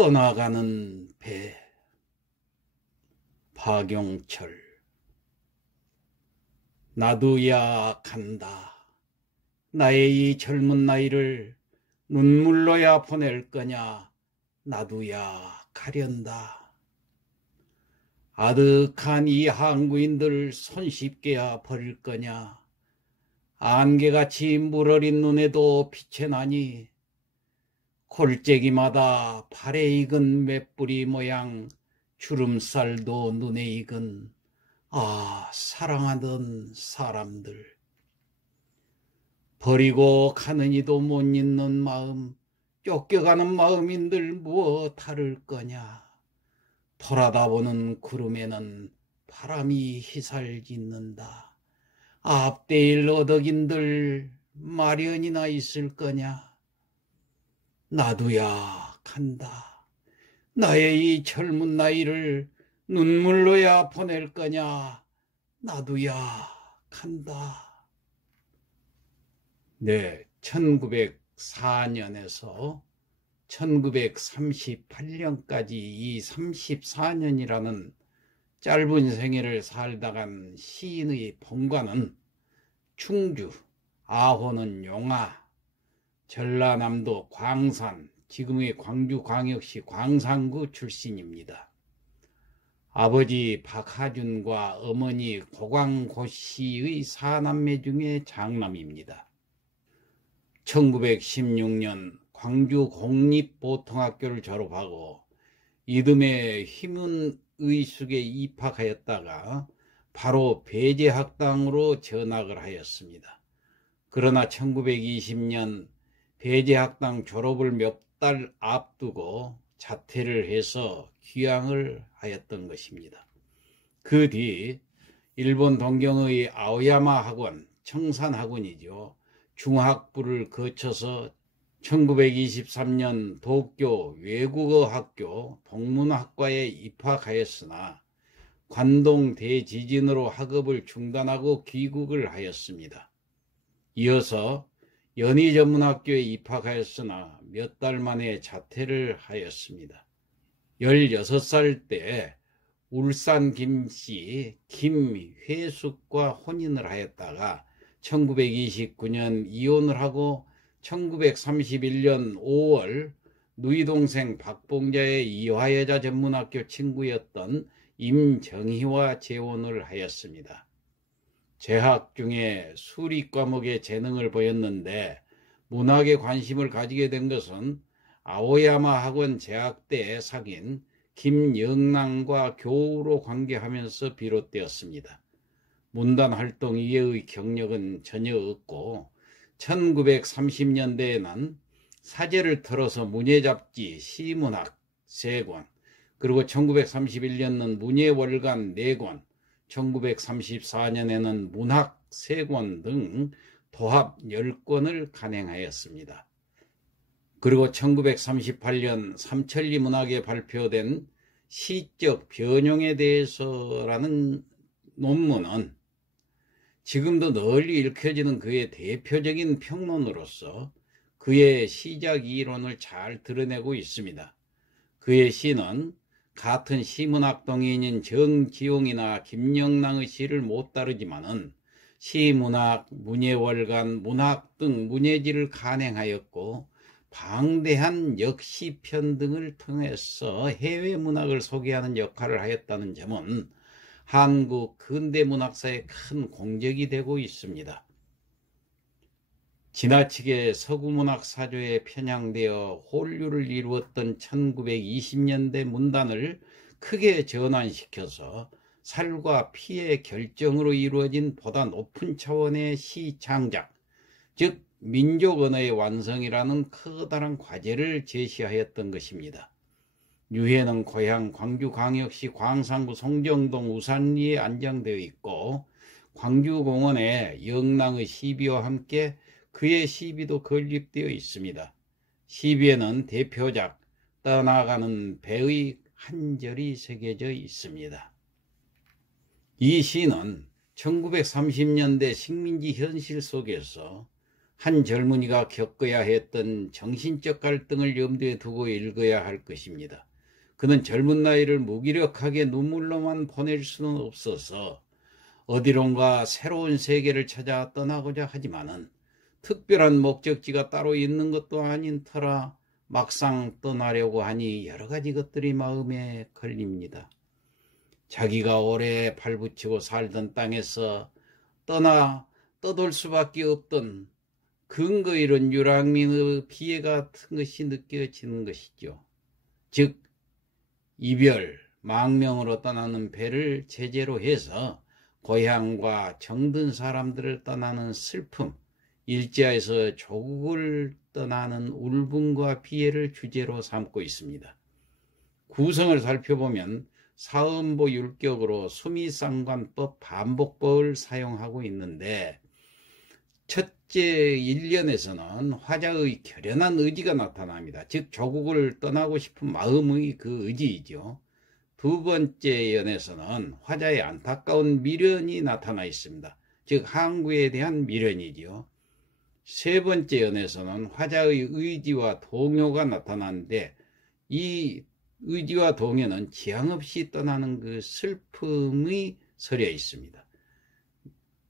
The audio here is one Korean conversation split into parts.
떠나가는 배. 박용철. 나도야 간다. 나의 이 젊은 나이를 눈물로야 보낼 거냐. 나도야 가련다. 아득한 이 항구인들 손쉽게야 버릴 거냐. 안개같이 물어린 눈에도 빛이 나니 골짜기마다 발에 익은 맷뿌리 모양 주름살도 눈에 익은 사랑하던 사람들. 버리고 가는 이도 못 잊는 마음, 쫓겨가는 마음인들 무엇 다를 거냐. 돌아다보는 구름에는 바람이 희살짓는다. 앞대일 어덕인들 마련이나 있을 거냐. 나도야 간다. 나의 이 젊은 나이를 눈물로야 보낼 거냐. 나도야 간다. 네, 1904년에서 1938년까지 이 34년이라는 짧은 생애를 살다 간 시인의 본관은 충주, 아호는 용화, 전라남도 광산, 지금의 광주광역시 광산구 출신입니다. 아버지 박하준과 어머니 고광고씨의 4남매 중에 장남입니다. 1916년 광주공립보통학교를 졸업하고 이듬해 희문의숙에 입학하였다가 바로 배제학당으로 전학을 하였습니다. 그러나 1920년 배제학당 졸업을 몇 달 앞두고 자퇴를 해서 귀향을 하였던 것입니다. 그 뒤 일본 동경의 아오야마 학원, 청산학원이죠. 중학부를 거쳐서 1923년 도쿄 외국어학교 동문학과에 입학하였으나 관동 대지진으로 학업을 중단하고 귀국을 하였습니다. 이어서 연희전문학교에 입학하였으나 몇 달 만에 자퇴를 하였습니다. 16살 때 울산 김씨 김회숙과 혼인을 하였다가 1929년 이혼을 하고 1931년 5월 누이 동생 박봉자의 이화여자 전문학교 친구였던 임정희와 재혼을 하였습니다. 재학 중에 수리 과목에 재능을 보였는데 문학에 관심을 가지게 된 것은 아오야마 학원 재학 때 사귄 김영랑과 교우로 관계하면서 비롯되었습니다. 문단 활동 이외의 경력은 전혀 없고 1930년대에는 사제를 털어서 문예잡지 시문학 3권, 그리고 1931년은 문예월간 4권, 1934년에는 문학 3권 등 도합 10권을 간행하였습니다. 그리고 1938년 삼천리 문학에 발표된 시적 변용에 대해서라는 논문은 지금도 널리 읽혀지는 그의 대표적인 평론으로서 그의 시작 이론을 잘 드러내고 있습니다. 그의 시는 같은 시문학 동인인 정지용이나 김영랑의 시를 못 다루지만은 시문학, 문예월간, 문학 등 문예지를 간행하였고 방대한 역시편 등을 통해서 해외 문학을 소개하는 역할을 하였다는 점은 한국 근대문학사에 큰 공적이 되고 있습니다. 지나치게 서구문학 사조에 편향되어 홀류를 이루었던 1920년대 문단을 크게 전환시켜서 살과 피의 결정으로 이루어진 보다 높은 차원의 시 창작, 즉 민족 언어의 완성이라는 커다란 과제를 제시하였던 것입니다. 유해는 고향 광주광역시 광산구 송정동 우산리에 안장되어 있고 광주공원에 영랑의 시비와 함께 그의 시비도 건립되어 있습니다. 시비에는 대표작 떠나가는 배의 한 절이 새겨져 있습니다. 이 시는 1930년대 식민지 현실 속에서 한 젊은이가 겪어야 했던 정신적 갈등을 염두에 두고 읽어야 할 것입니다. 그는 젊은 나이를 무기력하게 눈물로만 보낼 수는 없어서 어디론가 새로운 세계를 찾아 떠나고자 하지만은 특별한 목적지가 따로 있는 것도 아닌 터라 막상 떠나려고 하니 여러 가지 것들이 마음에 걸립니다. 자기가 오래 발붙이고 살던 땅에서 떠돌 수밖에 없던 근거 이런 유랑민의 피해 같은 것이 느껴지는 것이죠. 즉 이별, 망명으로 떠나는 배를 제재로 해서 고향과 정든 사람들을 떠나는 슬픔, 일제에서 조국을 떠나는 울분과 피해를 주제로 삼고 있습니다. 구성을 살펴보면 사음보 율격으로 수미상관법 반복법을 사용하고 있는데 첫째 1년에서는 화자의 결연한 의지가 나타납니다. 즉 조국을 떠나고 싶은 마음의 그 의지이죠. 두 번째 연에서는 화자의 안타까운 미련이 나타나 있습니다. 즉 항구에 대한 미련이지요. 세 번째 연에서는 화자의 의지와 동요가 나타나는데 이 의지와 동요는 지향 없이 떠나는 그 슬픔이 서려 있습니다.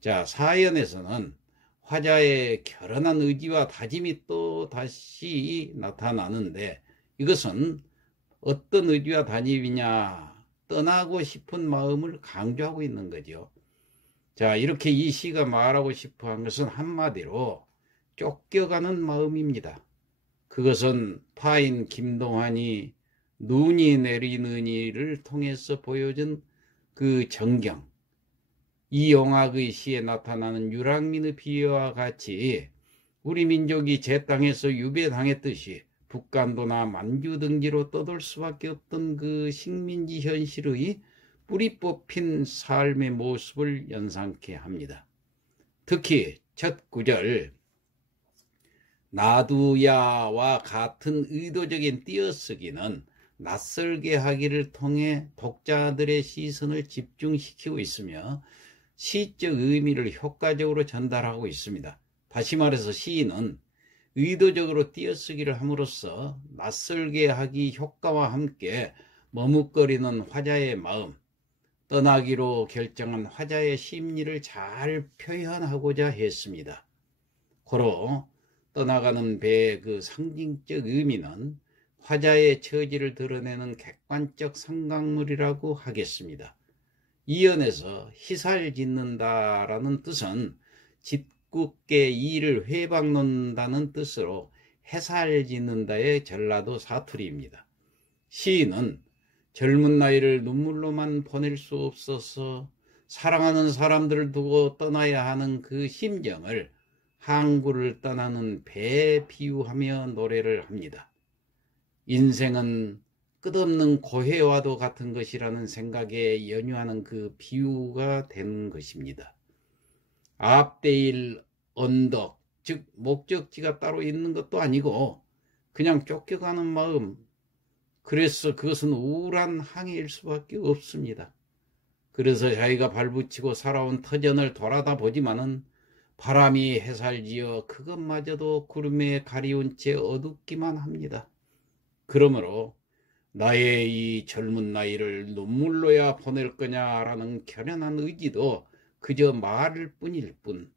자, 사연에서는 화자의 결연한 의지와 다짐이 또 다시 나타나는데 이것은 어떤 의지와 다짐이냐, 떠나고 싶은 마음을 강조하고 있는 거죠. 자, 이렇게 이 시가 말하고 싶어 한 것은 한마디로 쫓겨가는 마음입니다. 그것은 파인 김동환이 눈이 내리는 이를 통해서 보여준 그 정경, 이용학의 시에 나타나는 유랑민의 비유와 같이 우리 민족이 제 땅에서 유배당했듯이 북간도나 만주 등지로 떠돌 수밖에 없던 그 식민지 현실의 뿌리 뽑힌 삶의 모습을 연상케 합니다. 특히 첫 구절 나두야와 같은 의도적인 띄어쓰기는 낯설게 하기를 통해 독자들의 시선을 집중시키고 있으며 시적 의미를 효과적으로 전달하고 있습니다. 다시 말해서 시인은 의도적으로 띄어쓰기를 함으로써 낯설게 하기 효과와 함께 머뭇거리는 화자의 마음, 떠나기로 결정한 화자의 심리를 잘 표현하고자 했습니다. 고로 떠나가는 배의 그 상징적 의미는 화자의 처지를 드러내는 객관적 성강물이라고 하겠습니다. 이 연에서 희살 짓는다라는 뜻은 짓궂게 이를 회방놓는다는 뜻으로 해살 짓는다의 전라도 사투리입니다. 시인은 젊은 나이를 눈물로만 보낼 수 없어서 사랑하는 사람들을 두고 떠나야 하는 그 심정을 항구를 떠나는 배에 비유하며 노래를 합니다. 인생은 끝없는 고해와도 같은 것이라는 생각에 연유하는 그 비유가 되는 것입니다. 앞대일 언덕, 즉 목적지가 따로 있는 것도 아니고 그냥 쫓겨가는 마음, 그래서 그것은 우울한 항해일 수밖에 없습니다. 그래서 자기가 발붙이고 살아온 터전을 돌아다 보지만은 바람이 해살지어 그것마저도 구름에 가리운 채 어둡기만 합니다. 그러므로 나의 이 젊은 나이를 눈물로야 보낼 거냐라는 결연한 의지도 그저 말일 뿐일 뿐,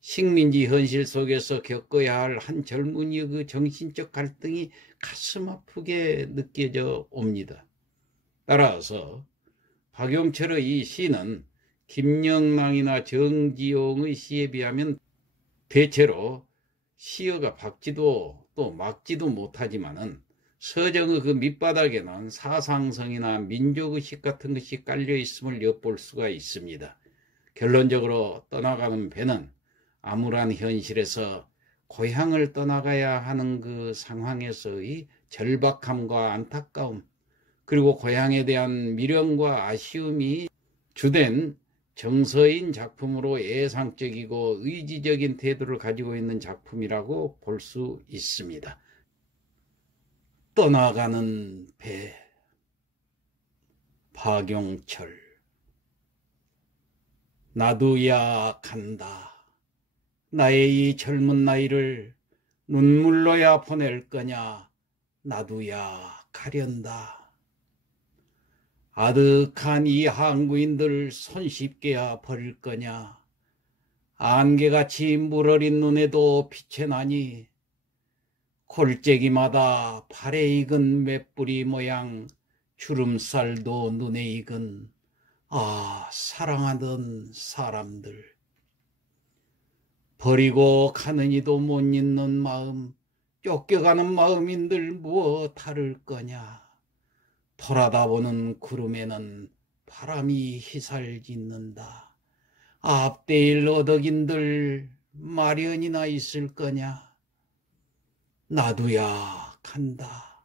식민지 현실 속에서 겪어야 할 한 젊은이의 그 정신적 갈등이 가슴 아프게 느껴져 옵니다. 따라서 박용철의 이 시는 김영랑이나 정지용의 시에 비하면 대체로 시어가 박지도 또 막지도 못하지만은 서정의 그 밑바닥에는 사상성이나 민족의식 같은 것이 깔려 있음을 엿볼 수가 있습니다. 결론적으로 떠나가는 배는 암울한 현실에서 고향을 떠나가야 하는 그 상황에서의 절박함과 안타까움, 그리고 고향에 대한 미련과 아쉬움이 주된 정서인 작품으로 예상적이고 의지적인 태도를 가지고 있는 작품이라고 볼 수 있습니다. 떠나가는 배, 박용철. 나도야 간다. 나의 이 젊은 나이를 눈물로야 보낼 거냐, 나도야 가련다. 아득한 이 항구인들 손쉽게야 버릴 거냐, 안개같이 물어린 눈에도 빛이 나니, 골짜기마다 발에 익은 맷뿌리 모양 주름살도 눈에 익은 사랑하던 사람들. 버리고 가는 이도 못 잊는 마음, 쫓겨가는 마음인들 무엇 다를 거냐. 돌아다보는 구름에는 바람이 희살짓는다. 앞대일 어덕인들 마련이나 있을 거냐. 나도야 간다.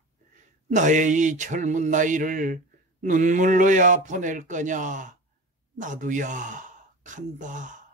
나의 이 젊은 나이를 눈물로야 보낼 거냐. 나도야 간다.